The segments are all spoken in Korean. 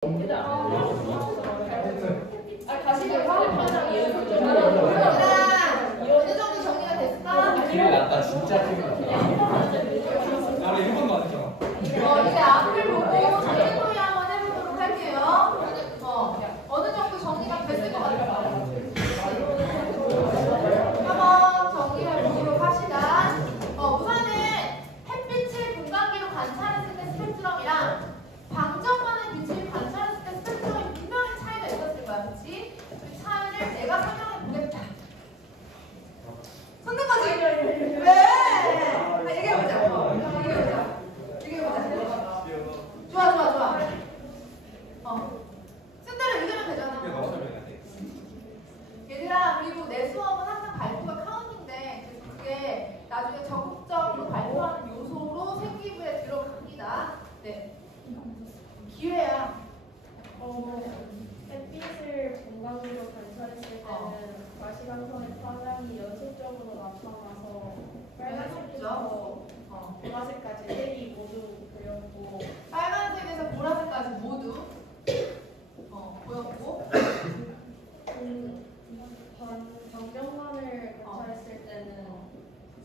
다시 어느 정도 정리가 됐을까? 큰일 났다. 진짜 큰일 났다. 나는 1번도 안 했잖아. 이제 앞을 보고 정리소리 한번 해보도록 할게요. 어느 정도 정리가 됐을 것 같아요. 한번 정리해 보도록 합시다. 우선은 햇빛을 분광기로 관찰했을 때 스펙트럼이랑 방정만의 빛을 관찰했을 때 스펙트럼이 분명히 차이가 있었을 거야, 그렇지? 그 차이를 내가 설명해 보겠다. 손든 거지? 왜? 얘기해보자. 좋아. 쓴 대로 읽으면 되잖아. 얘들아, 그리고 내 수업은 항상 발표가 카운트인데 그게 나중에 적극적으로 발표하는 요소로 생기부에 들어갑니다. 네. 기회야. 햇빛을 분광기로 관찰했을 때는 가시광선의 파장이 연속적으로 나타나서 빨간색부터 보라색까지 색이 모두 보였고, 빨간색에서 보라색까지 모두 보였고, 방정만을 관찰했을 때는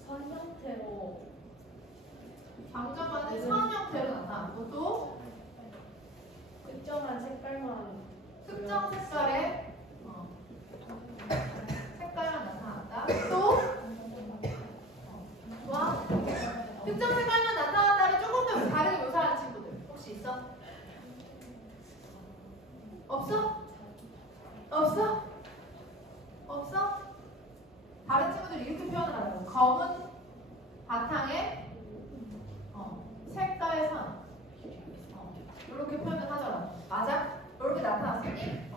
선 형태로 방정만은 선 형태로 나타났고, 또 특정한 색깔만 특정 색깔의 색깔만 나타났다. 또 좋아. 특정 색깔만 나타난다를 조금 더 다르게 묘사하는 친구들 혹시 있어? 없어? 다른 친구들이 이렇게 표현을 하라고. 검은 바탕에 색깔 선 이렇게 표현을 하더라고. 맞아? 이렇게 나타났으니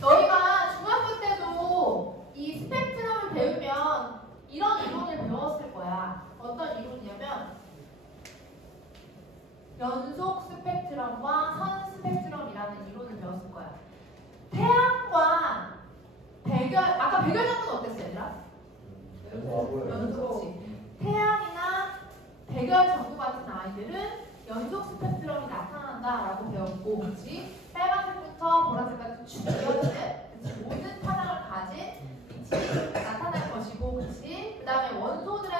너희가 중학교 때도 이 스펙트럼을 배우면 이런 이론을 배웠을 거야. 어떤 이론이냐면 연속 스펙트럼과 선 스펙트럼이라는 이론을 배웠을 거야. 태양과 백열, 아까 백열전구는 어땠어 얘들아? 연속이지. 태양이나 백열전구 같은 아이들은 연속 스펙트럼이 나타난다라고 배웠고, 그렇지? 빨간색부터 보라색까지 쭉 이어지는 모든 파장을 가진 빛이 나타날 것이고, 그렇지? 그 다음에 원소들의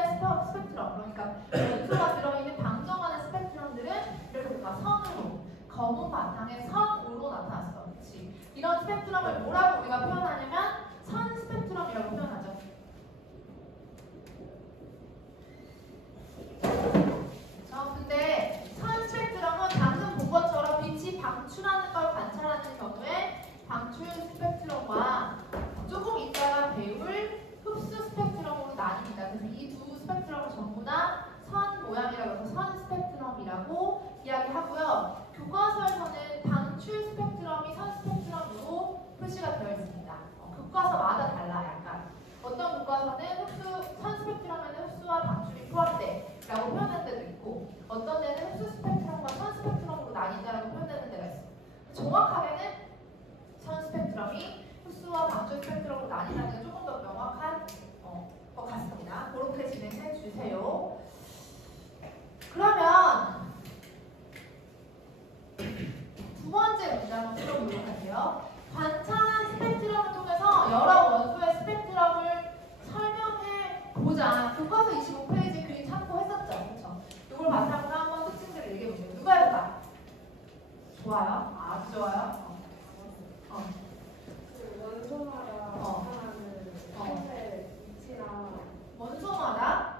스펙트럼, 그러니까 원소가 들어있는 방정만의 스펙트럼들은 이렇게 보니까 선으로, 검은 바탕에 선으로 나타났어, 그렇지? 이런 스펙트럼을 뭐라고 우리가 표현하냐면 선 스펙트럼이라고 표현하죠. 근데 선 스펙트럼은 방금 본 것처럼 빛이 방출하는 걸 관찰하는 경우에 방출 스펙트럼과 조금 이따가 배울 흡수 스펙트럼으로 나뉩니다. 그래서 이 두 스펙트럼을 전부 다 선 모양이라고 해서 선 스펙트럼이라고 이야기하고요. 교과서에서는 방출 스펙트럼이 선 스펙트럼으로 표시가 되어 있습니다. 교과서마다 달라 약간. 어떤 교과서는 선 스펙트럼에는 흡수와 방출이 포함돼라고 표현하는 데도 있고, 어떤 데는 흡수 스펙트럼과 선 스펙트럼으로 나뉜다라고 표현하는 데가 있어. 정확하게는 선 스펙트럼이 흡수와 방출 스펙트럼으로 나뉜다는 게 조금 더 명확한 것 같습니다. 그렇게 진행해 주세요. 그러면 두 번째 문제 한번 풀어보도록 할게요. 관찰한 스펙트럼을 통해서 여러 원소의 스펙트럼을 설명해 보자. 교과서 25페이지 그림 참고했었죠? 그렇죠? 이걸 바탕으로 한번 특징들을 얘기해보세요. 누가 해볼까? 좋아요. 아주 좋아요. 원소마다 나타나는 형태 위치랑 원소마다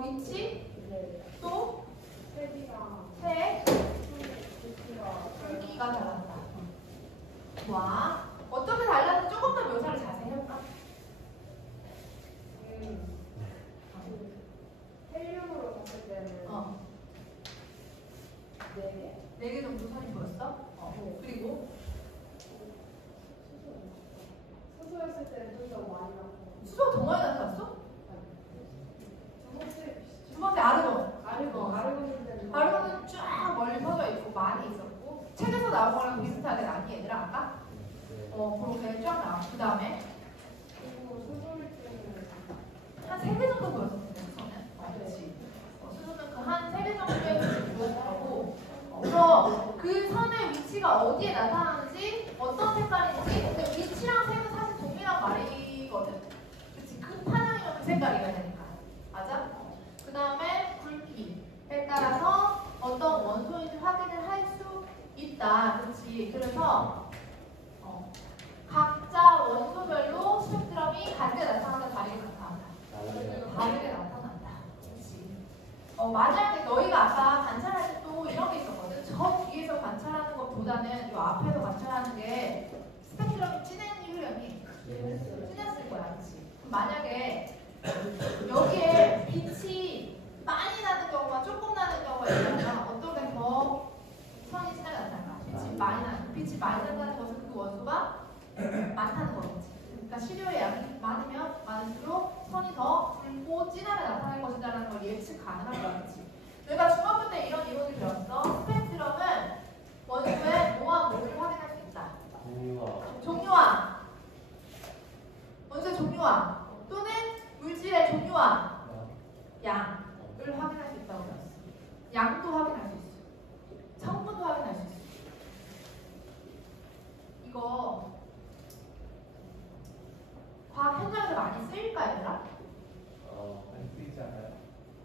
위치, 또 색이랑 색, 빛이랑 굵기가 달랐다. 좋아. 어떻게 달랐는지 조금 더 묘사를 자세히 해볼까? 헬륨으로 봤을 때는 4개? 4개 정도 선이 보였어? 그리고 수소였을 때는 좀 더 많이 나고, 수소가 더 많이 나타났어? 두 번째 아르곤일 때는 아르곤은 쫙 멀리 퍼져 있고 많이 있었고, 책에서 나온 거랑 비슷하게 나뉘 얘들아 아까? 그렇게 쫙 나왔고, 그 다음에 그리고 수소일 때는 한 3개 정도 보였었는데 수소는? 그렇지. 수소는 그 한 3개 정도의 빛을 보였을 거고, 그래서 그 선의 위치가 어디에 나타나는지 어떤 색깔인지 근데 위치랑 색은 사실 동일한 말이거든. 그치? 그 파장이면 그 색깔이어야 되니까. 맞아? 그 다음에 굵기에 따라서 어떤 원소인지 확인을 할 수 있다. 그치? 그래서 각자 원소별로 스펙트럼이 다르게 나타난다, 다르게 나타난다. 다르게 나타난다. 그치? 만약에 너희가 아까 관찰할 때 또 이런 게 있었거든. 저 뒤에서 관찰하는 것보다는 이 앞에서 관찰하는 게 스펙트럼이 진했니 흐렸니? 진했을 거야, 그치? 그럼 만약에 여기에 빛이 많이 나는 경우와 조금 나는 경우가 있잖아. 어떤 게 더 선이 진하게 나타날까? 빛이 많이 난다는 것은 그 원소가 많다는 거겠지. 그러니까 시료의 양이 많으면 많을수록 선이 더 붉고 진하게 나타날 것이다라는 걸 예측 가능한 거겠지. 내가 중학교 때 이런 이론을 배웠어. 스펙트럼은 원소의 뭐와 뭐를 확인할 수 있다. 종류와 원소의 종류와 또는 물질의 종류와 양을 확인할 수 있다고 배웠어. 양도 확인할 수 있어. 성분도 확인할 수 있어. 이거 과학 현장에서 많이 쓰일까 얘들아? 안 쓰이지 않아요?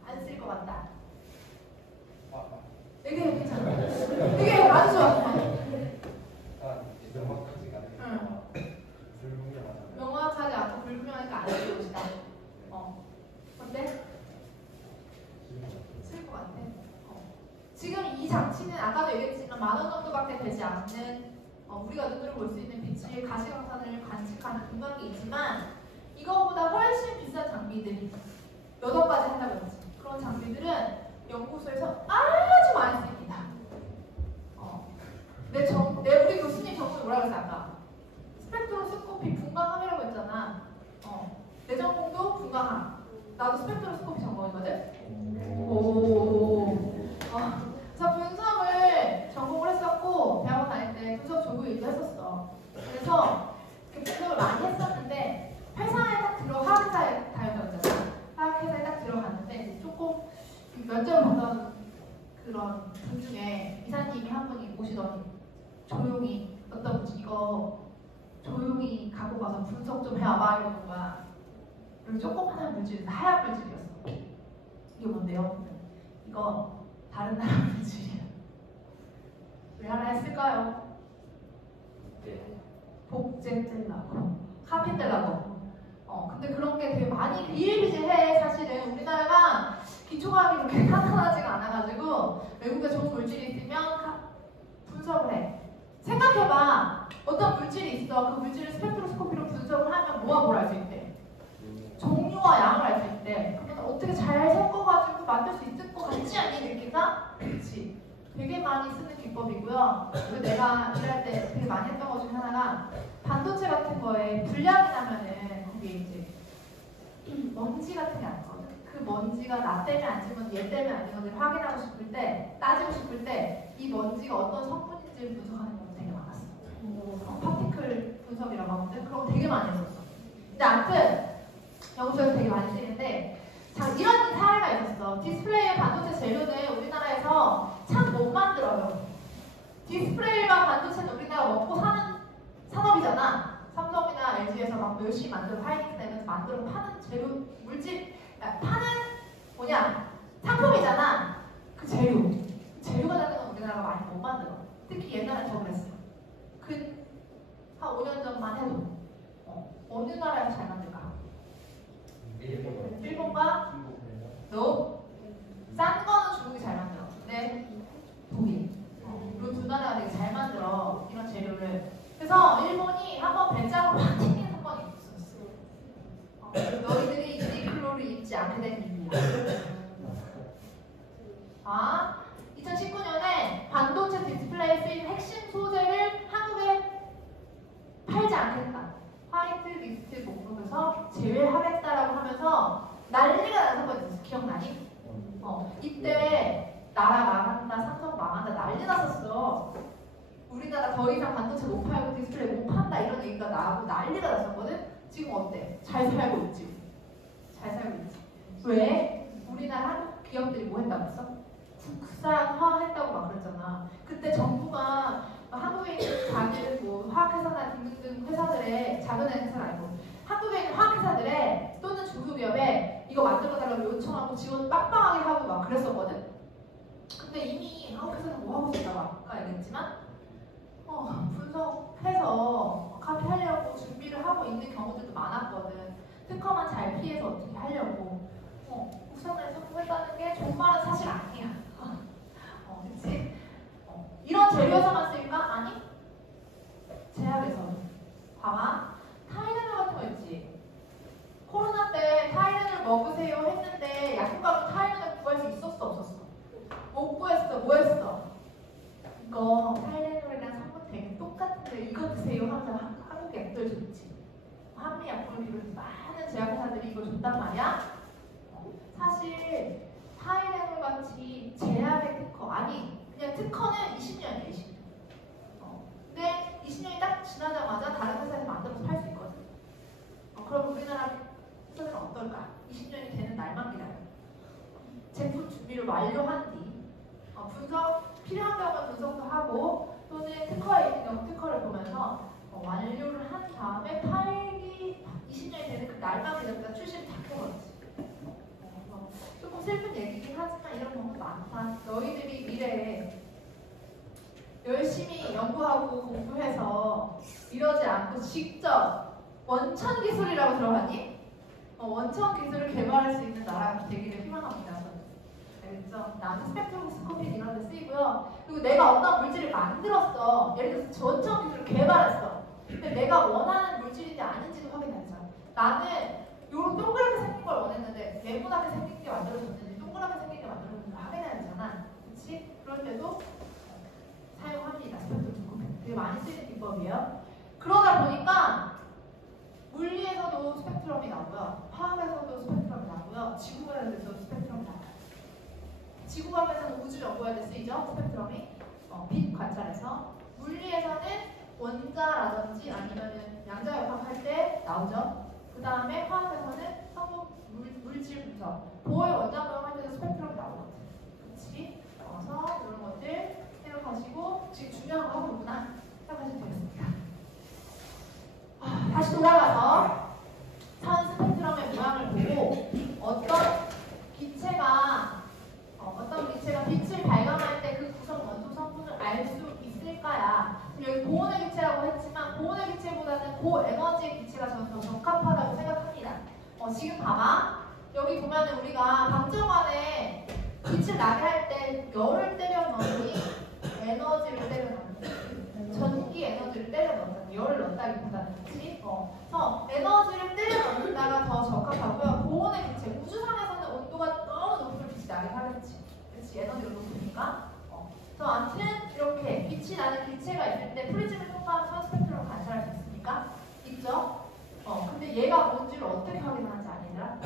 안 쓰일 것 같다. 되게 괜찮아. 되게 아주 좋아. 명확하지가 않아요. 불분명하잖아요. 명확하지 않고 불분명하니까 안 쓸 것이다. 어때? 쓸 것 같아. 지금 이 장치는 아까도 얘기했지만 10,000원 정도밖에 되지 않는 우리가 눈으로 볼 수 있는 빛의 가시광선을 관측하는 분광기 있지만 이거보다 훨씬 비싼 장비들이 8가지 한다고 했지. 그런 장비들은 연구소에서 아주 많이 씁니다. 우리 교수님 전공이 뭐라고 했어 아까? 스펙트로스코피 분광학이라고 했잖아. 내 전공도 분광학. 나도 스펙트로스코피 전공이거든. 오. 그래서 분석을 전공을 했었고 대학원 다닐 때 분석 조교 일도 했었어. 그래서 그 분석을 많이 했었는데 회사에 딱 화학회사에 다녔잖아. 화학회사에 딱 들어갔는데 조금 면접을 받던 그런 분 중에 이사님이 한 분이 오시더니 조용히 어떤 분이 이거 조용히 갖고 가서 분석 좀 해와봐 이러는 거야. 그리고 조그만한 물질인데 하얀 물질이었어. 이게 뭔데요? 이거 다른 나라 물질이야. 왜 하나 했을까요? 복제 뜰라고 카피 뜰라고. 근데 그런 게 되게 많이 비일비재해. 사실은 우리나라가 기초과학이 그렇게 탄탄하지가 않아가지고 외국에 좋은 물질이 있으면 분석을 해. 생각해봐. 어떤 물질이 있어. 그 물질을 스펙트로스코피로 분석을 하면 뭐와 뭘 알 수 있대? 종류와 양을 알 수 있대. 그러면 어떻게 잘 섞어가지고 만들 수 있을 것 같지 않니? 느낌상? 그렇지. 되게 많이 쓰는 기법이고요. 그리고 내가 일할 때 되게 많이 했던 것 중에 하나가 반도체 같은 거에 불량이 나면은 거기에 이제 먼지 같은 게 안 나거든. 그 먼지가 나 때문에 아니면 얘 때문에 아니면 확인하고 싶을 때, 따지고 싶을 때 이 먼지가 어떤 성분인지를 분석하는 경우가 되게 많았어. 파티클 분석이라고 하거든. 그런 거 되게 많이 했었어. 근데 아무튼 연구소에서 되게 많이 쓰이는데 자, 이런 사례가 있었어. 디스플레이와 반도체 재료는 우리나라에서 참 못 만들어요. 디스플레이와 반도체는 우리나라 먹고 사는 산업이잖아. 삼성이나 LG에서 막 열심히 만들어 하이닉스 내면서 만들어 파는 재료, 물질, 파는 뭐냐? 상품이잖아. 그 재료가 되는 건 우리나라가 많이 못 만들어. 특히 옛날엔 더 그랬어. 한 5년 전만 해도 어느 나라에서 잘 만들까? 일본과 싼 거는 중국이 잘 만들어. 근데 독일. 그리고 두 나라가 되게 잘 만들어. 이런 재료를. 그래서 일본이 한번 배짱으로 확 튕긴 사건이 있었어. 너희들이 유니클로를 입지 않게 된 이유야. 2019년에 반도체 디스플레이에 쓰인 핵심 소재를 한국에 팔지 않겠다. 화이트 리스트 목록에서 제외하겠다라고 하면서 난리가 나는 거였어. 기억나니? 이때 나라 망한다, 삼성 망한다 난리 났었어. 우리나라 더 이상 반도체 못 팔고 디스플레이 못 판다 이런 얘기가 나오고 난리가 났었거든. 지금 어때? 잘 살고 있지? 잘 살고 있지. 왜? 우리나라 한국 기업들이 뭐 했다고 했어? 국산화했다고 막 그랬잖아. 그때 정부가 한국에 있는 자기들 뭐 화학회사나 등등등 회사들의 작은 회사는 아니고 한국에 있는 화학회사들에 또는 중소기업에 이거 만들어달라고 요청하고 지원 빡빡하게 하고 막 그랬었거든. 근데 이미 한국에서는 뭐 하고 있다고 아까 얘기했지만 분석해서 카피하려고 준비를 하고 있는 경우들도 많았거든. 특허만 잘 피해서 어떻게 하려고. 국산화에 성공했다는 게 정말은 사실 아니야. 그치? 이런 재료에서만 쓰일까? 아니. 제약에서는. 봐봐. 타이레놀 같은 거 있지. 코로나 때 타이레놀 먹으세요 했는데 약국가로 타이레놀 구할 수 있었어 없었어? 못 구했어. 뭐 했어? 이거 타이레놀이랑 성분 되게 똑같은데 이거 드세요 하면서 한국 약들 줬지. 한미약품을 비롯해서 많은 제약회사들이 이걸 줬단 말이야. 사실 타이레놀 같이 제약의 특허 아니 그냥 특허는 20년이에요. 20년. 근데 20년이 딱 지나자마자 다른 회사에서 만들어서 팔 수 있거든. 그럼 우리나라 회사는 어떨까? 20년이 되는 날만 기다려. 제품 준비를 완료한 뒤 분석 필요한 경우는 분석도 하고 또는 특허에 있는 경우 특허를 보면서 완료를 한 다음에 팔기 20년이 되는 그 날만 기다리다 출시를 다 해버렸지. 조금 슬픈 얘기긴 하지만 이런 경우도 많다. 너희들이 미래에 열심히 연구하고 공부해서 이러지 않고 직접 원천 기술이라고 들어봤니? 원천 기술을 개발할 수 있는 나라가 되기를 희망합니다. 알겠죠? 나는 스펙트로스코피 이런 데 쓰이고요. 그리고 내가 어떤 물질을 만들었어. 예를 들어서 원천 기술을 개발했어. 근데 내가 원하는 물질인지 아닌지도 확인하자. 나는 요런 동그랗게 생긴 걸 원했는데 네모나게 생긴 게 만들어졌는지 동그랗게 생긴 게 만들어졌는지 확인해야 되잖아. 그치? 그럴 때도 사용합니다. 스펙트로스코피. 되게 많이 쓰이는 기법이에요. 그러다 보니까 물리에서도 스펙트럼이 나오고요. 화학에서도 스펙트럼이 나오고요. 지구과학에서도 스펙트럼이 나와요. 지구과학에서는 우주 연구할 때 쓰이죠. 스펙트럼이. 빛 관찰해서. 물리에서는 원자라든지 아니면 양자역학 할 때 나오죠. 그 다음에 화학에서는 성분 물질 분석. 보호의 원자모형 할 때도 스펙트럼이 나오거든. 그치? 그래서 이런 것들 생각하시고 지금 중요한 거 하고 있구나 생각하시면 되겠습니다. 다시 돌아가서 산 스펙트럼의 모양을 보고 어떤 기체가 빛을 발광할 때 그 구성 원소 성분을 알 수 있을까야. 여기 고온의 기체라고 했지만 고온의 기체보다는 고에너지의 기체가 저는 더 적합하다고 생각합니다. 지금 봐봐. 여기 보면은 우리가 방정관에 빛을 나게 할 때 열을 때려 넣니 에너지를 때려 넣니 전기 에너지를 때려 넣는다. 열을 넣는다기보다는 그치? 그래서 에너지를 때려 넣는다가 더 적합하고요. 고온의 기체 우주상에서는 온도가 너무 높으면 빛이 나게 하겠지. 그치? 에너지가 높으니까. 그래서 아무튼 이렇게 빛이 나는 기체가 있을 때 프리즘을 통과하면 스펙트럼을 관찰할 수 있습니까? 있죠? 근데 얘가 뭔지를 어떻게 확인하는지 아니라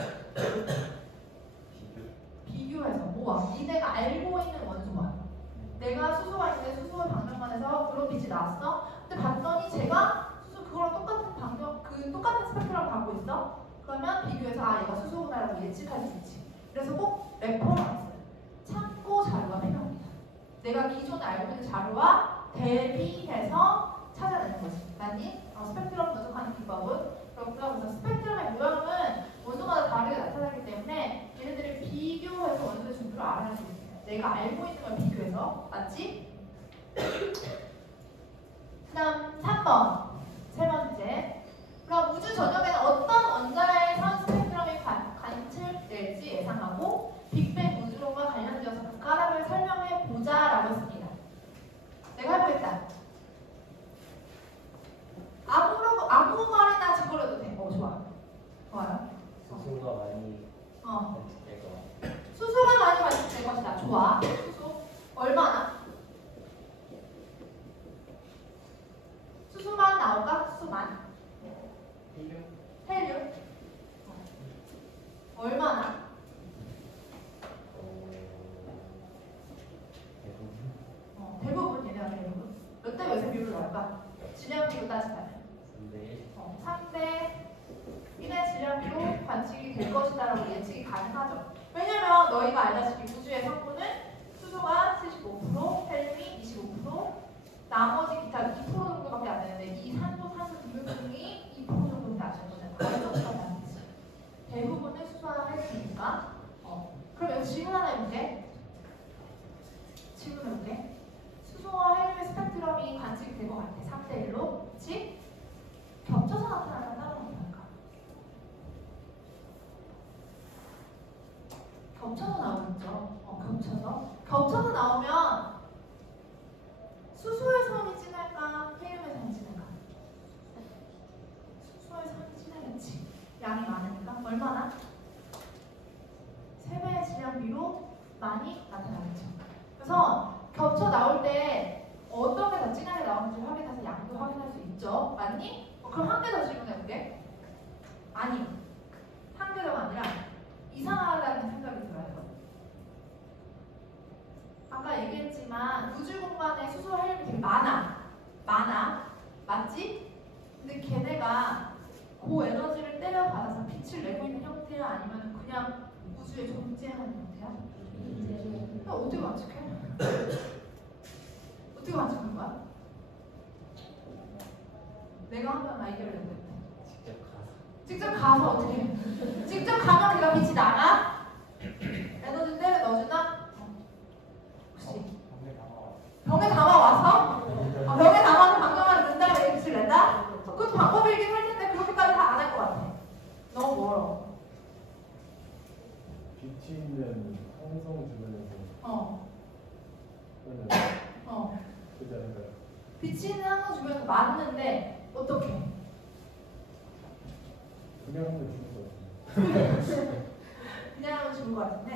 비교해서 모아. 니네가 알고 있는 원소와 내가 수소가 있는데 수소의 방정관에서 그런 빛이 나왔어. 근데 봤더니 제가 수소 그거랑 똑같은 스펙트럼을 갖고 있어. 그러면 비교해서 얘가 수소구나라고 예측할 수 있지. 그래서 꼭 레퍼런스, 참고 자료가 필요합니다. 내가 기존에 알고 있는 자료와 대비해서 찾아내는 거지. 맞니? 스펙트럼 분석하는 기법은 그렇고요. 그래서 스펙트럼의 모양은 원소마다 다르게 나타나기 때문에 얘네들을 비교해서 원소의 종류를 알아낼 수 있어요. 내가 알고 있는 걸 비교해서. 맞지? 그 다음 3번 세 번째. 그럼 우주 전역에는 어떤 원자의 선 스펙트럼이 관측될지 예상하고 빅뱅 우주론과 관련되어서 그 까닭을 설명해 보자라고 했습니다. 내가 해보겠다. 아무 말이나 집어넣어도 돼. 좋아. 좋아요. 수소가 많이 관측될 것 같아요. 수소가 많이 관측될 것이다. 좋아. 수소 얼마나? 수소만 나올까? 수소만? 헬륨? 얼마나? 대부분 얘네가 대부분 몇 대 몇의 비율로 나올까? 질량비로 따지자면 3대 1의 질량비로 관측이 될 것이다 라고 예측이 가능하죠. 왜냐면 너희가 알다시피 우주의 성분은 수소 수소가 75%, 헬륨이 25%, 나머지 기타 2% 정도밖에 안 되는데 이 산소, 탄소, 기울기이 2% 정도밖에 안 되는 거잖아요. 대부분은 수소와 헬륨이니까. 그럼 여기 질문 하나 해볼게. 질문해볼게. 수소와 헬륨의 스펙트럼이 관측이 될 것 같아. 3대 1로. 그치? 겹쳐서 나타나는 따로 나타날까? 겹쳐서 나오겠죠. 겹쳐서 나오면 수소의 선이 진할까? 헬륨의 선이 진할까? 수소의 선이 진하겠지. 양이 많으니까. 얼마나? 3배의 질량 비로 많이 나타나겠죠. 그래서 겹쳐 나올 때 어떤 게 더 진하게 나오는지 확인해서 양도 확인할 수 있죠. 맞니? 그럼 한 개 더 질문해볼게. 아니, 한 개 더가 아니라 이상하다는 생각이 들어요. 아까 얘기했지만 우주 공간에 수소 헬륨이 되게 많아. 맞지? 근데 걔네가 고에너지를 때려받아서 빛을 내고 있는 형태야? 아니면 그냥 우주에 존재하는 형태야? 어떻게 관측해? 어떻게 관측하는 거야? 내가 한번 아이디어를 내보겠다. 직접 가서 어떻게 해? 직접 가면 걔가 빛이 나가? 에너지 때려 넣어주나? 혹시 병에 담아와서? 병에 담아서 방정만을 넣은 다음에 빛을 낸다? 그것도 방법이긴 할 텐데 그렇게까지 다 안 할 것 같아. 너무 멀어. 빛이 있는 항성 주변에서 그지 않을까요? 빛이 있는 항성 주변에서 맞는데 어떻게? 그냥 하면 죽을 것 같은데. 그냥 하면 좋을 것 같은데.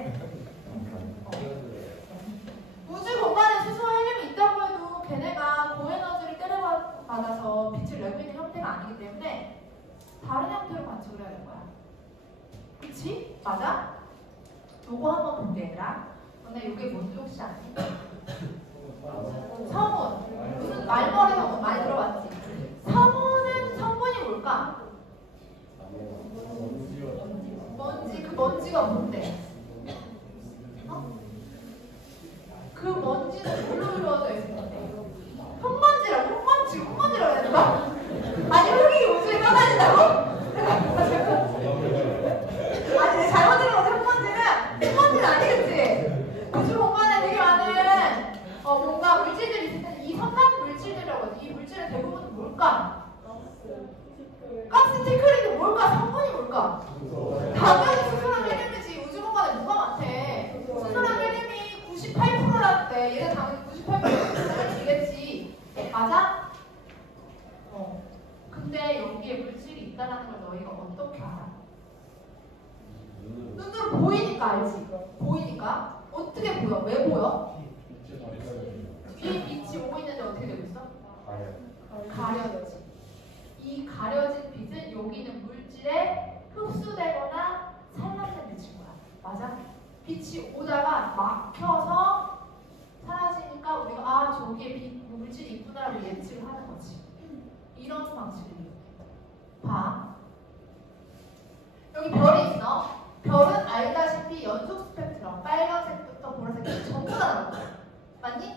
우주 공간에 수소와 헬륨이 있다고 해도 걔네가 고에너지를 때려받아서 빛을 내고 있는 형태가 아니기 때문에 다른 형태로 관측을 해야 될 거야. 그치? 맞아? 요거 한번 볼게 얘들아. 너네 요게 뭔지 혹시 아니? 성운. 무슨 말머리 성운 많이 들어봤지? 성운은 성분이 뭘까? 먼지. 그 먼지가 뭔데? 그 먼지는 뭘로 이루어져 있을 건데? 흙먼지라고 해야 되나? 아니 흙이 우주에 떠다닌다고? 아니 내가 잘못 들은 거지. 흙먼지는 아니겠지? 우주 공간에 되게 많은 뭔가 물질들이 있을 텐데 이 선단 물질들이라고 하지. 이 물질의 대부분은 뭘까? 가스 티클인데 뭘까? 성분이 뭘까? 당연히 수소랑 헬륨이지. 우주 공간에 뭐가 많대? 수소랑 헬륨이 98%라는데 얘는 당연히 98%겠지. 맞아? 근데 여기에 물질이 있다는 걸 너희가 어떻게 알아? 눈으로 보이니까 알지? 보이니까? 어떻게 보여? 왜 보여? 뒤에 빛이 오고 있는데 어떻게 되고 있어? 가려지. 이 가려진 빛은 여기 있는 물질에 흡수되거나 산란된 빛인 거야. 맞아? 빛이 오다가 막혀서 사라지니까 우리가 저기에 물질이 있구나라고 예측을 하는 거지. 이런 방식을 이용해. 봐. 여기 별이 있어. 별은 알다시피 연속 스펙트럼, 빨간색부터 보라색까지 전부 다 나와. 맞니?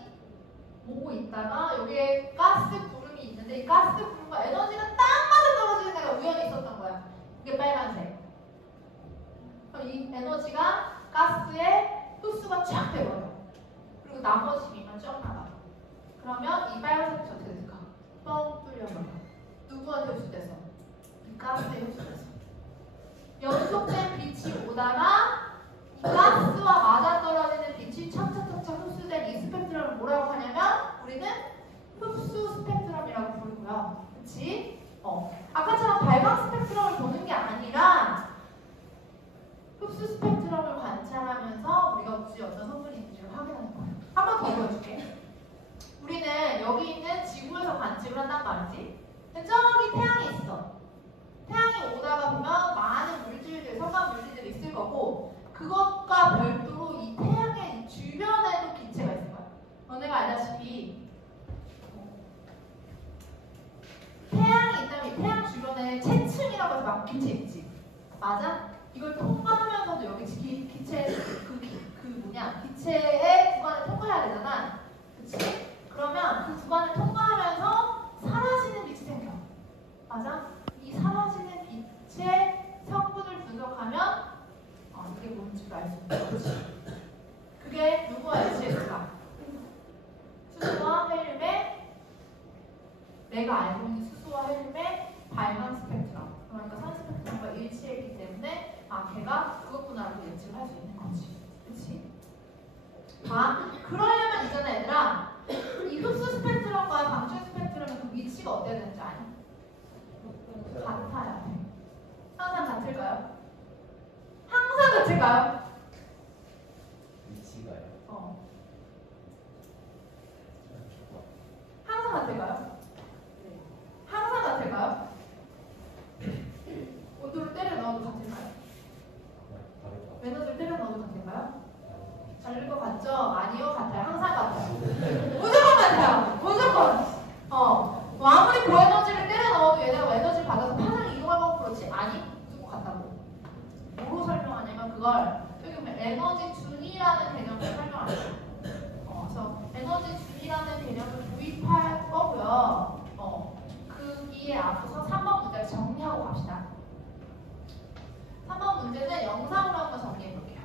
보고 있다가 여기에 가스 구름이 있는데 이 가스 구름과 에너지가 딱 맞아 떨어지는 애가 우연히 있었던 거야. 이게 빨간색. 그럼 이 에너지가 가스에 흡수가 쫙 돼버려. 그리고 나머지 빛만 쫙 나가. 그러면 이 빨간색이 어떻게 될까? 뻥 뚫려버려. 누구한테 흡수돼서? 이 가스에 흡수돼서. 연속된 빛이 오다가 이 가스와 맞아떨어지는 빛이 착착착착 흡수된 이 스펙트럼을 뭐라고 하냐면 우리는 흡수 스펙트럼이라고 부르고요. 그치? 아까처럼 발광 스펙트럼을 보는 게 아니라 흡수 스펙트럼을 관찰하면서 우리가 우주에 어떤 성분이 있는지를 확인하는 거예요. 한 번 더 보여줄게. 우리는 여기 있는 지구에서 관측을 한단 말이지. 저기 태양이 있어. 태양이 오다가 보면 많은 물질들, 선반 물질들이 있을 거고 그것과 별도로 이 태양의 주변에도 기체가 있을 거야. 너네가 알다시피 태양이 있다면 이 태양 주변에 채층이라고 해서 막 기체 있지. 맞아? 이걸 통과하면서도 여기 기체 기체의 구간을 통과 통과해야 되잖아. 그치? 그러면 그 구간을 통과하면서 사라지는 빛이 생겨. 맞아? 이 사라지는 빛의 성분을 분석하면 이게 뭔지도 알 수 있는 거지. 그게 누구와 일치했을까? 수소와 헬륨의, 내가 알고 있는 수소와 헬륨의 발광 스펙트럼, 그러니까 선 스펙트럼과 일치했기 때문에 걔가 그것구나라고 예측을 할 수 있는 거지. 그치? 그러려면 있잖아 얘들아, 이 흡수 스펙트럼과 방출 스펙트럼의 그 위치가 어때야 되는지 아니? 같아야 돼. 항상 같을까요? 항상 같을까요? 위치가요? 항상 같을까요? 항상 같을까요? 온도를 때려 넣어도 같을까요? 에너지를 때려 넣어도 같을까요? 다를 것 같죠? 아니요, 같아요. 항상 같아요. 무조건 같아요. 무조건. 뭐 아무리 고에너지를 때려 넣어도 얘네가 에너지를 받아서 파장이 이동하고 그렇지? 아니, 무조건 같다고. 뭐로 설명하냐면 그걸 여기 보면 에너지 준이라는 개념을 설명합니다. 그래서 에너지 준이라는 개념을 도입할 거고요. 거기에 앞서서 3번 문제를 정리하고 갑시다. 3번 문제는 영상으로 한번 정리해 볼게요.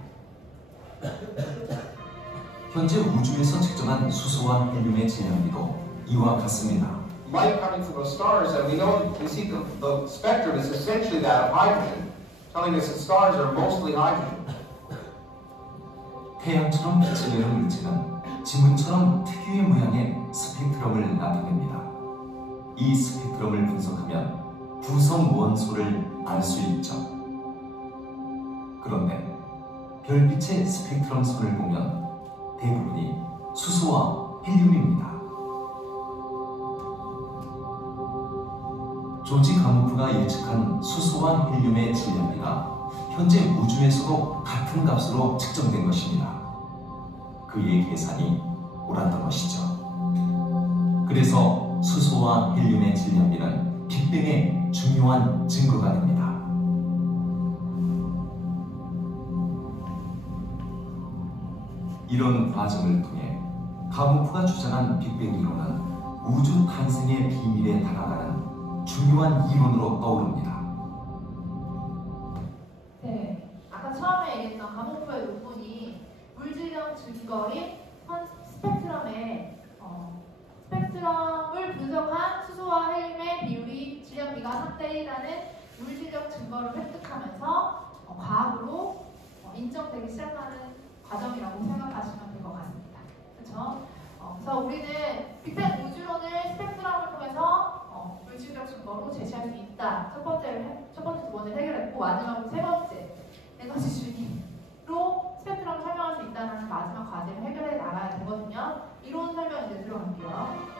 현재 우주에서 측정한 수소와 헬륨의 질량비도 이와 같습니다. Light coming from the stars, and we see the spectrum is essentially that of hydrogen, telling us that stars are mostly hydrogen. 태양처럼 빛을 내는 물질은 지문처럼 특유의 모양의 스펙트럼을 나타냅니다. 이 스펙트럼을 분석하면 구성 원소를 알 수 있죠. 그런데 별빛의 스펙트럼 선을 보면 대부분이 수소와 헬륨입니다. 조지 가모프가 예측한 수소와 헬륨의 질량비가 현재 우주에서도 같은 값으로 측정된 것입니다. 그의 계산이 옳았던 것이죠. 그래서 수소와 헬륨의 질량비는 빅뱅의 중요한 증거가 됩니다. 이런 과정을 통해 가모프가 주장한 빅뱅 이론은 우주 탄생의 비밀에 다가가는 중요한 이론으로 떠오릅니다. 네, 아까 처음에 얘기했던 가모프의 논문이 물질적 증거인 스펙트럼을 분석한 수소와 헬륨의 비율이 질량비가 3대1라는 물질적 증거를 획득하면서 과학으로 인정되기 시작하는 과정이라고 생각하시면 될 것 같습니다. 그렇죠? 그래서 우리는 빅뱅 우주론을 스펙트럼을 통해서 물질적 증거로 제시할 수 있다. 첫 번째, 두 번째 해결했고, 마지막으로 세 번째 에너지 준위로 스펙트럼을 설명할 수 있다는 마지막 과제를 해결해 나가야 되거든요. 이론 설명 이제 들어갈게요.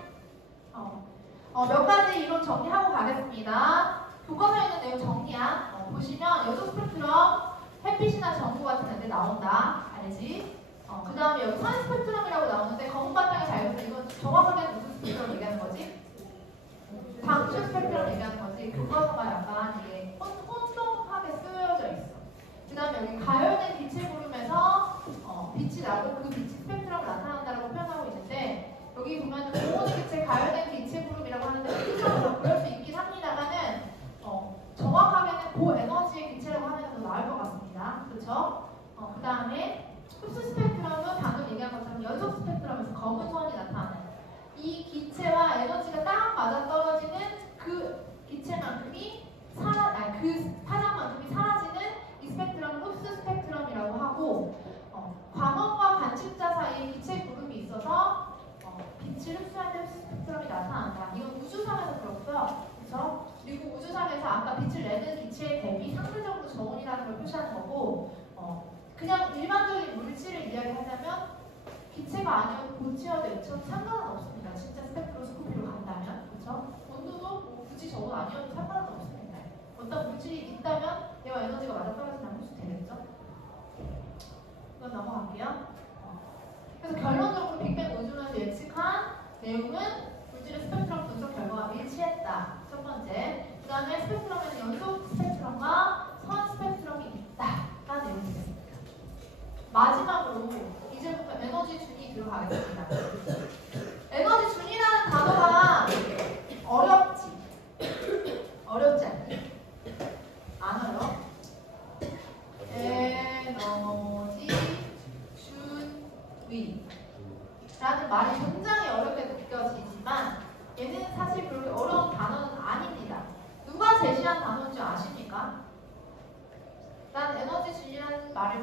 몇 가지 이론 정리하고 가겠습니다. 교과서에 있는 내용 정리야. 보시면 여성 스펙트럼 햇빛이나 전구 같은 데 나온다. 알지? 그 다음에 여기 산 스펙트럼이라고 나오는데 검은 바탕에 잘 보면 이건 정확하게 무슨 스펙트럼 얘기하는 거지? 방출 스펙트럼 얘기하는 거지. 교과서가 약간 이게 혼동하게 쓰여져 있어. 그 다음에 여기 가열된 빛의 구름에서 빛이 나고 그 빛이 스펙트럼을 나타난다고 표현하고 있는데, 여기 보면 고온의 빛의 가열된 빛의 구름이라고 하는데 특이성으로 그럴 수 있긴 합니다만은 정확하게는 고에너지의 빛이라고 하는 게 더 나을 것 같습니다. 그렇죠? 그 다음에 흡수 스펙트럼은 방금 얘기한 것처럼 연속 스펙트럼에서 검은 선이 나타나는 이 기체와 에너지가 딱 맞아 떨어지는 그 기체만큼이 그 파장만큼이 사라지는 이 스펙트럼을 흡수 스펙트럼이라고 하고, 광원과 관측자 사이에 기체 구름이 있어서 빛을 흡수하는 흡수 스펙트럼이 나타난다. 이건 우주상에서 그렇고요. 그렇죠? 그리고 우주상에서 아까 빛을 내는 기체에 대비 상대적으로 저온이라는 걸 표시하는 거고, 그냥 일반적인 물질을 이야기하자면 기체가 아니어도 고체여도 액체여도 상관은 없습니다. 진짜 스펙트로스코피로 간다면. 그렇죠? 온도도 뭐 굳이 저온 아니어도 상관은 없습니다. 어떤 물질이 있다면 얘와 에너지가 맞아떨어지면 흡수되겠죠? 이건 넘어갈게요. 그래서 결론적으로 빅뱅 우주론에서 예측한 내용은 물질의 스펙트럼 분석 결과와 일치했다. 첫 번째. 그 다음에 스펙트럼에는 연속 스펙트럼과 선 스펙트럼이 있다가 내용이 되겠습니다. 마지막으로 이제부터 에너지 준이 들어가겠습니다.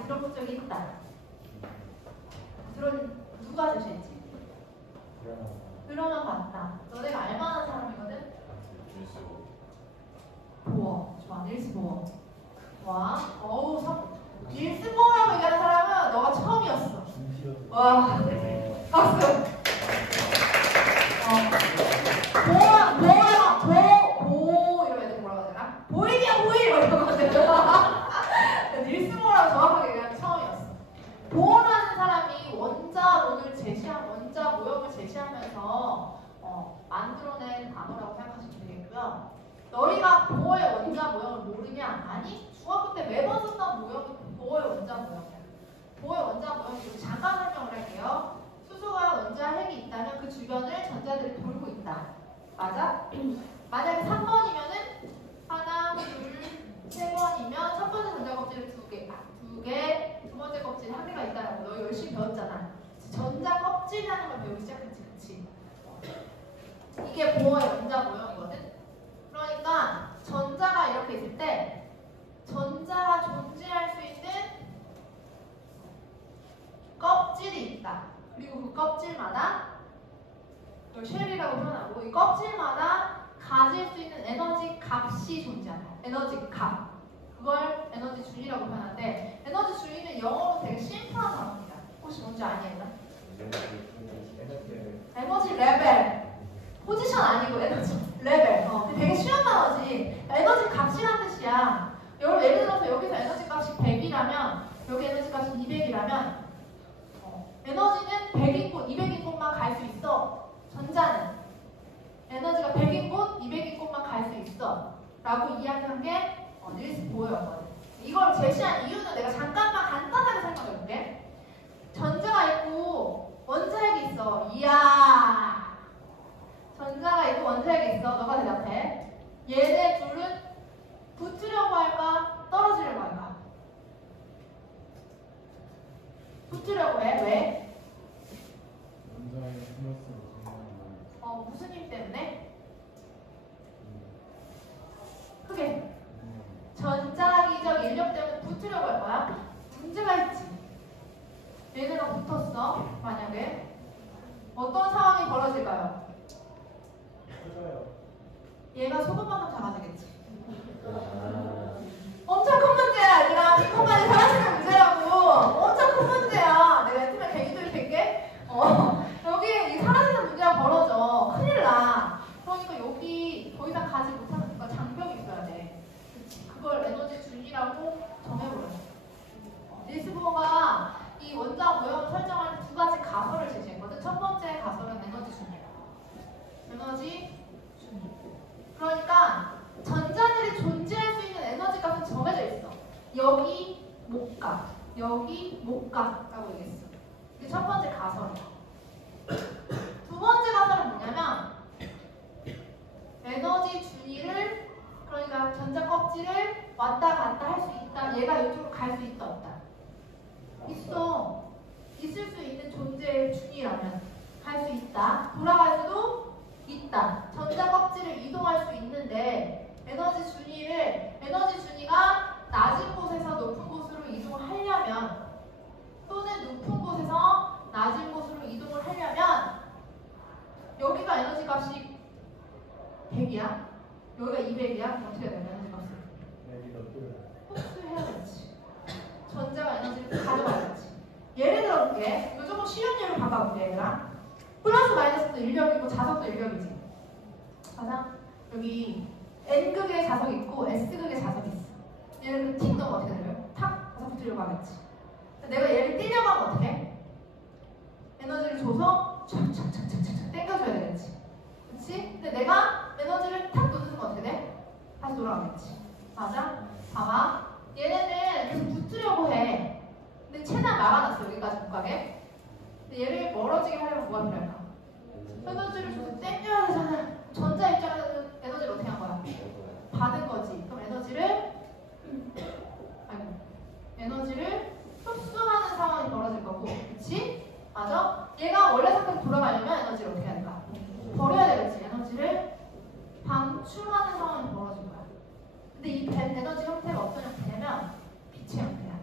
들어본 적이 있다. 누가 제시했지? 그러면 맞다. 너네가 알만한 사람이거든? 보어. 좋아. 닐스 보어. 와. 닐스 보어라고 얘기하는 사람은 너가 처음이었어. 와. 박수. 이러면 애들 뭐라고 하잖아? 보이냐 보이! 이러고 하잖아. 닐스 보어라고 정확하게 얘기하면 처음이었어. 보어라는 사람이 원자 모형을 제시하면서 만들어낸 단어라고 생각하시면 되겠고요. 너희가 보어의 원자 모형을 모르냐? 아니, 중학교 때 매번 썼던 모형이 보어의 원자 모형이야. 보어의 원자 모형이 잠깐 설명을 할게요. 수소와 원자 핵이 있다면 그 주변을 전자들이 돌고 있다. 맞아? 만약에 3번이면은 하나, 둘, 세 번이면 첫 번째 전자 껍질을 두 개, 두 번째 껍질에 한 개가 있다는 거. 너희 열심히 배웠잖아. 전자 껍질이라는 걸 배우기 시작했지, 그치? 이게 보어의 원자 모형이거든? 그러니까 전자가 이렇게 있을 때 전자가 존재할 수 있는 껍질이 있다. 그리고 그 껍질마다 이걸 쉘이라고 표현하고 이 껍질마다 가질 수 있는 에너지 값이 존재한다. 에너지 값. 그걸 에너지 준위라고 표현하는데 에너지 준위는 영어로 되게 심플한 단어입니다. 혹시 뭔지 아니에요? 에너지 레벨. 포지션 아니고 에너지 레벨. 되게 쉬운 단어지. 에너지 값이란 뜻이야. 여러분 예를 들어서 여기서 에너지 값이 100이라면 여기 에너지 값이 200이라면 에너지는 100인 곳, 200인 곳만 갈 수 있어. 전자는 에너지가 100인 곳, 200인 곳만 갈 수 있어. 라고 이야기한 게 닐스 보어였거든. 이걸 제시한 이유는 내가 잠깐만 간단하게 설명해볼게. 전자가 있고 원자핵이 있어. 이야. 전자가 있고 원자핵이 있어. 너가 대답해. 얘네 둘은 붙으려고 할까? 떨어지려고 할까? 붙으려고 해. 왜? 무슨 힘 때문에? 크게. 전자기적 인력 때문에 붙으려고 할 거야? 문제가 있지. 얘네가 붙었어. 만약에 어떤 상황이 벌어질까요? 얘가 소금만큼 작아지겠지. 엄청 큰 문제야, 얘들아. 이것만이 사라지는 문제라고. 엄청 큰 문제야. 내가 예전에 개기들이 된 게, 여기 이 사라지는 문제가 벌어져. 큰일 나. 그러니까 여기 더 이상 가지 못하는 뭔가 장벽이 있어야 돼. 그걸 에너지 준위라고 정해버렸어. 닐스 보어가 이 원자 모형을 설정할 때 두 가지 가설을 제시했거든. 첫 번째 가설은 에너지 준위야. 에너지 준위. 그러니까 전자들이 존재할 수 있는 에너지 값은 정해져 있어. 여기 못 가. 여기 못 가라고 얘기했어. 이게 첫 번째 가설이야. 두 번째 가설은 뭐냐면 에너지 준위를 그러니까 전자 껍질을 왔다 갔다 할 수 있다. 얘가 이쪽으로 갈 수 있다 없다. 있어. 있을 수 있는 존재의 준위라면 갈 수 있다. 돌아갈 수도 있다. 전자 껍질을 이동할 수 있는데 에너지 준위가 낮은 곳에서 높은 곳으로 이동을 하려면 또는 높은 곳에서 낮은 곳으로 이동을 하려면 여기가 에너지 값이 100이야. 여기가 200이야. 어떻게 되냐 에너지 값을? 흡수해야겠지. 전자가 에너지를 가져가야겠지. 예를 들어볼게. 이거 조금 쉬운 예로 바꿔볼게 얘들아. 플러스 마이너스도 인력이고 자석도 인력이지. 맞아? 여기 N극의 자석이 있고 S극의 자석이 있어. 얘를 틱 넣으면 어떻게 되려요? 탁! 가서 붙으려고 하겠지. 내가 얘를 띄려고 하면 어떻게 해? 에너지를 줘서 촥촥촥촥촥 땡겨줘야 되겠지. 그치? 근데 내가 에너지를 탁 놓으면 어떻게 돼? 다시 돌아가겠지. 맞아? 봐봐. 얘네는 계속 붙으려고 해. 근데 최대한 막아놨어. 여기까지 못 가게. 근데 얘를 멀어지게 하려면 뭐가 필요할까? 에너지를 줘서 땡겨야 되잖아. 전자 입장에서는 에너지를 어떻게 한 거야? 받은 거지. 그럼 에너지를 흡수하는 상황이 벌어질 거고, 그치? 맞아? 얘가 원래 상태로 돌아가려면 에너지를 어떻게 할까? 버려야 되겠지. 에너지를 방출하는 상황이 벌어질 거야. 근데 이 에너지 형태가 어떤 형태냐면 빛의 형태야.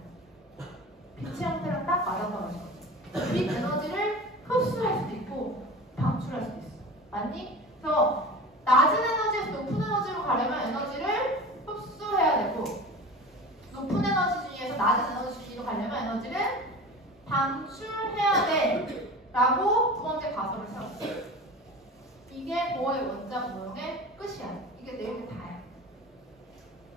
보어의 원자 모형의 끝이야. 이게 내용이 다야.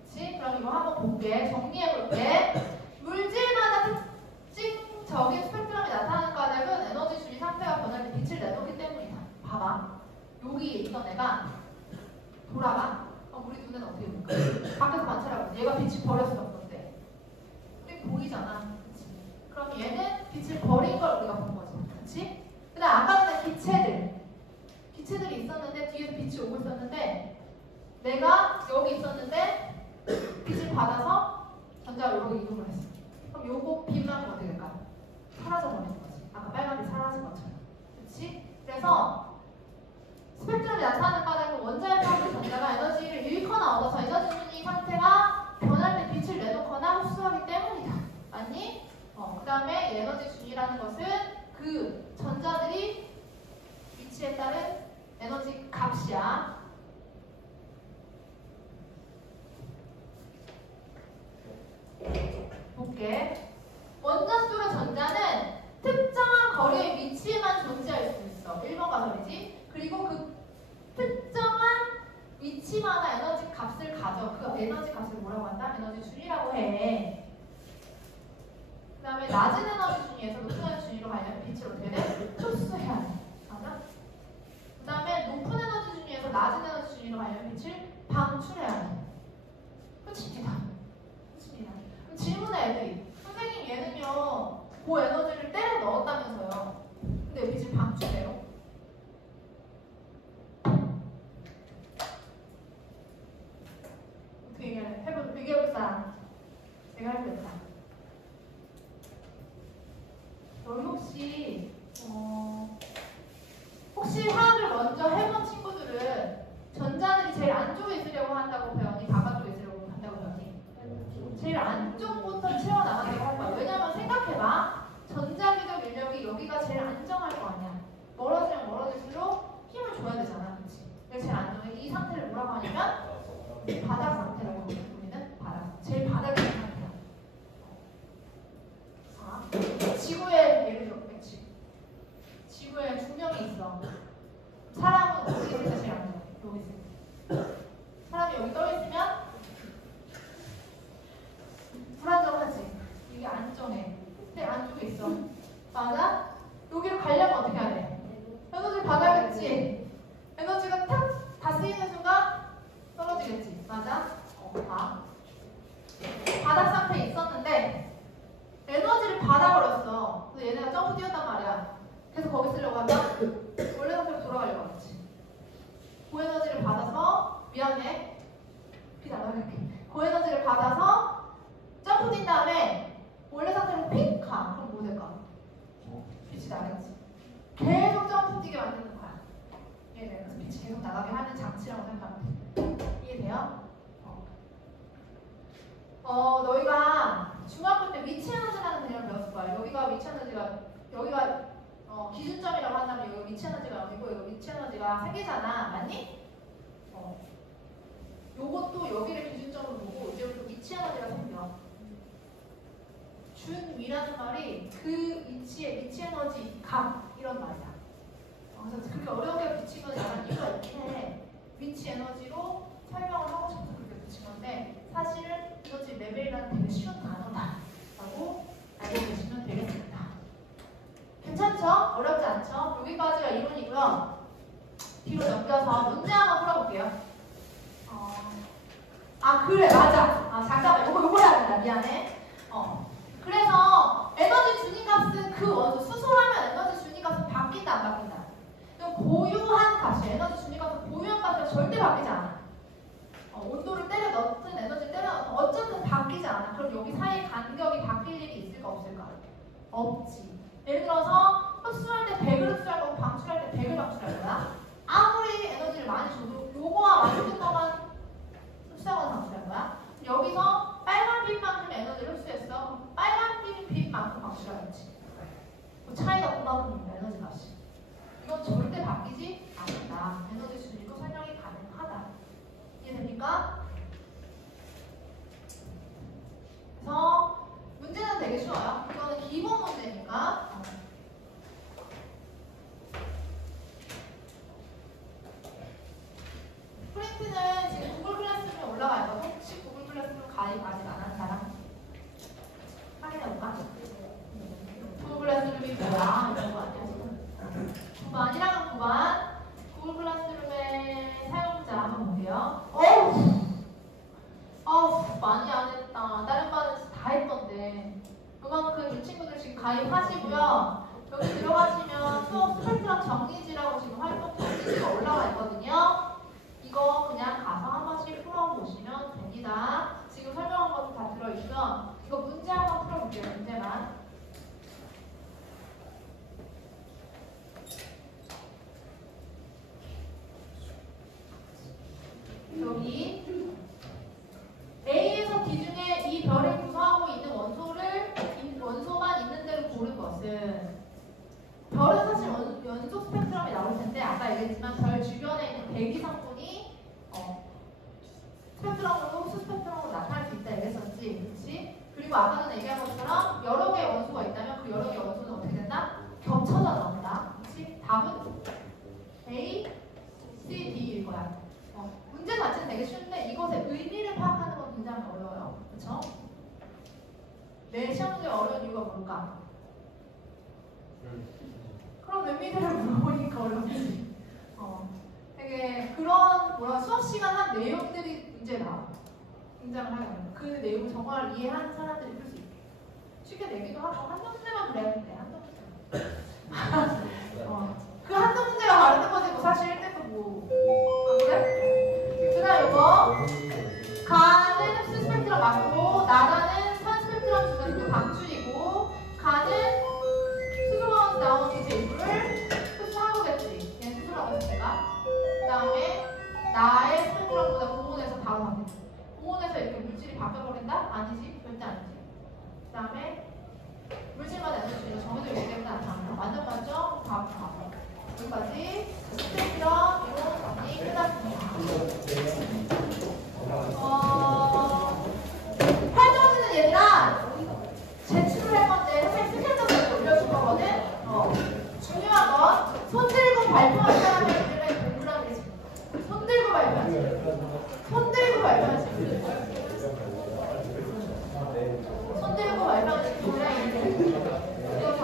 그치? 그럼 이거 한번 볼게. 정리해볼게. 물질마다 특징적인 스펙트럼이 나타나는 까닭은 에너지 준위 상태가 변할 때 빛을 내놓기 때문이다. 봐봐. 여기 있던 애가 돌아가. 그럼 우리 눈에는 어떻게 볼까? 밖에서 관찰하고 있어. 얘가 빛을 버렸어. 어때? 우리 보이잖아. 그치? 그럼 얘는 빛을 버린 걸 우리가 본 거지. 그치? 그 다음 아까 전에 기체들이 있었는데 뒤에서 빛이 오고 있었는데 내가 여기 있었는데 빛을 받아서 전자가 여기로 이동을 했어. 그럼 요거 빛만 어떻게 될까? 사라져 버리는 거지. 아까 빨간빛 사라진 것처럼. 그치? 그래서 스펙트럼이 나타나는 까닭은 원자의 파괴 전자가 에너지를 잃거나 얻어서 에너지 준위 상태가 변할 때 빛을 내놓거나 흡수하기 때문이다. 맞니? 그 다음에 에너지 준위라는 것은 그 전자들이 위치에 따른 에너지 값이야. 볼게. 원자 속의 전자는 특정한 거리의 위치에만 존재할 수 있어. 1번 가설이지. 그리고 그 특정한 위치마다 에너지 값을 가져. 그 에너지 값을 뭐라고 한다? 에너지 준위라고 해. 그 다음에 낮은 에너지 준위에서 높은 에너지 준위로 가려면 빛을 어떻게 돼? 흡수해야 돼. 맞아? 그 다음에 높은 에너지 준위에서 낮은 에너지 준위로 가려면 빛을 방출해야 돼. 끝입니다. 끝입니다. 그럼 질문해 애들이. 선생님 얘는요 그 에너지를 때려 넣었다면서요. 근데 왜 빛을 방출해요? 어떻게 얘기해볼 사람? 내가 해보겠다. 여기 혹시 화학을 먼저 해본 친구들은 전자들이 제일 안쪽에 있으려고 한다고 배웠니? 바깥쪽에 있으려고 한다고 배웠니? 제일 안쪽부터 채워나간다고 할 거야. 왜냐면 생각해봐. 전자기적 인력이 여기가 제일 안정할 거 아니야. 멀어지면 멀어질수록 힘을 줘야 되잖아. 그치? 근데 제일 안정해. 이 상태를 뭐라고 하냐면 바닥 상태라고 우리는 바닥. 제일 바닥에 있는 상태야. 지구에 예를 들어 지구에 두 명이 있어. 사람은 어디 있을 때 제일 안정해? 여기 있을 때. 사람이 여기 떠 있으면 불안정하지. 이게 안정해. 제일 안쪽에 있어. 맞아? 여기로 가려면 어떻게 해야 돼? 에너지를 받아야겠지. 에너지가 탁 다 쓰이는 순간 떨어지겠지. 맞아? 봐. 바닥 상태에 있었는데 에너지를 받아버렸어. 그래서 얘네가 점프 뛰었단 말이야. 그래서 거기 쓰려고 하면 원래 상태로 돌아가려고 하겠지. 고에너지를 받아서 미안해. 피 나가게. 고에너지를 받아서 점프 뛴 다음에 원래 상태로 픽 가. 그럼 뭐 될까? 빛이 나겠지. 계속 점프 뛰게 만드는 거야. 이해돼요? 그래서 빛이 계속 나가게 하는 장치라고 생각하면 돼. 이해돼요? 너희가 중학교 때 위치 에너지라는 개념을 배웠을 거야. 여기가 위치 에너지가 여기가 기준점이라고 한다면 여기 위치 에너지가 여기고 여기 위치 에너지가 세 개잖아. 맞니? 요것도 여기를 기준점으로 보고 이제부터 위치 에너지가 생겨. 준위라는 말이 그 위치의 위치 에너지 값 이런 말이야. 그래서 그렇게 어려우게 붙인 건 약간 이유가 있긴 해. 위치 에너지로 설명을 하고 싶어서 그렇게 붙인 건데 사실은 에너지 레벨이라는 되게 쉬운 단어다라고 알고 계시면 되겠습니다. 괜찮죠? 어렵지 않죠? 여기까지가 이론이고요. 뒤로 넘겨서 문제 한번 풀어볼게요. 그래 맞아. 잠깐만 요거 해야 된다. 미안해. 그래서 에너지 준위값은 그 원소 수소라면 에너지 준위값은 바뀐다 안 바뀐다? 고유한 값이 에너지 준위값은 고유한 값이라 절대 바뀌지 않아. 온도를 때려 넣든 에너지를 때려 넣든 어쨌든 바뀌지 않아. 그럼 여기 사이 간격이 바뀔 일이 있을까 없을까? 없지. 예를 들어서 흡수할 때 100을 흡수할 거고 방출할 때 100을 방출할 거야. 아무리 에너지를 많이 줘도 요거와 맞는 것만 흡수하거나 방출할 거야. 여기서 빨간 빛만큼 에너지를 흡수했어. 빨간 빛만큼 방출하겠지. 그 차이가 그만큼입니다. 에너지 값이. 이건 절대 바뀌지 않는다. 에너지 준위도 설명이 가능하다. 이해됩니까? 그래서 문제는 되게 쉬워요. 이거는 기본 문제니까. 사이트는 지금 구글 클래스룸에 올라가 있거든. 혹시 구글 클래스룸 가입 아직 안 한 사람? 확인해볼까? 구글 클래스룸이 뭐야? 이런 거 아니야 지금? 9번 1학년 9번 구글 클래스룸의 사용자 한번 볼게요. 많이 안 했다. 다른 반은 다 했던데. 그만큼 이 친구들 지금 가입하시고요. 여기 들어가시면 수업 스펙트럼 정리지라고 지금 활동 정리지가 올라와 있거든요. 이거 그냥 가서 한 번씩 풀어보시면 됩니다. 지금 설명한 것도 다 들어있어. 이거 문제 한번 풀어볼게요. 문제만. 여기 A에서 D 중에 이 별을 구성하고 있는 원소만 있는 대로 고른 것은 별은 사실 연속 스펙트럼이 나올 텐데 아까 얘기했지만 별 주변에 있는 대기 성분이 스펙트럼으로 흡수 스펙트럼으로 나타날 수 있다 얘기했었지, 그렇지? 그리고 아까 전에 얘기한 것처럼 여러 개의 원소가 있다면 그 여러 개의 원소는 어떻게 된다? 겹쳐져 나온다, 그렇지? 답은 A, C, D일 거야. 문제 자체는 되게 쉬운데 이것의 의미를 파악하는 건 굉장히 어려워요. 그렇죠? 내 시험 문제 어려운 이유가 뭘까? 그런 의미들을 물어보니까 어렵지. 되게 그런 수업 시간 한 내용들이 문제에 나와. 굉장히 하려면 그 내용을 정말 이해하는 사람들이 풀 수 있게. 쉽게 내기도 하고 한두 문제만 그래야 돼. 한두 문제. 그 한두 문제가 다른 거지 뭐 사실 1등도 뭐. 안 그래? 그다음 요거 가는 흡수 스펙트럼 맞고 나가는 선 스펙트럼 중에서 방출이고 가는 수소가 나온 기체물을 흡수한 거겠지. 얘는 수소라고 했으니까. 그 다음에 나의 스펙트럼보다 고온에서 바로 바뀌지. 고온에서 이렇게 물질이 바뀌어버린다? 아니지. 절대 아니지. 그 다음에 물질마다 에너지를 정해져 있기 때문에 나타난다. 완전 맞죠? 다음. 여기까지 스펙트럼 이론 정리 끝났습니다. 활동지는 얘들아 제출을 할 건데 선생님 스캔서를 올려줄 거거든. 중요한 건 손 들고 발표할 사람의 이름에 공부라고 그러지. 손 들고 발표하지. 손 들고 발표하지. 손 들고 발표하지. 그래서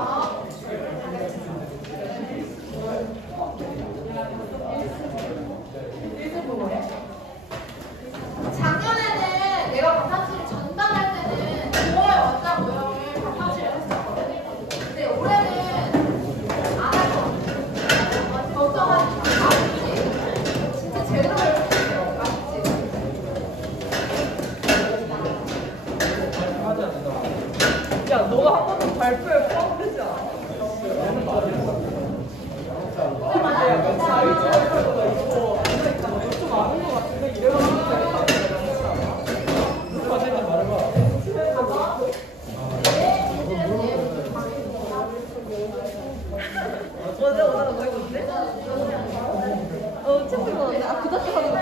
작년에는 내가 바탕실을 전담할 때는 5월 원자 모형을 바탕실에 했었거든. 근데 올해는 안 할 거야. 걱정하지 마. 맛있지? 진짜 제대로 배울 맛있지? 야, 너가 한 번도 발표에 포함되지 않아? 어제 오다가 뭐 해봤는데? 책 들고 왔는데 그 자체 하는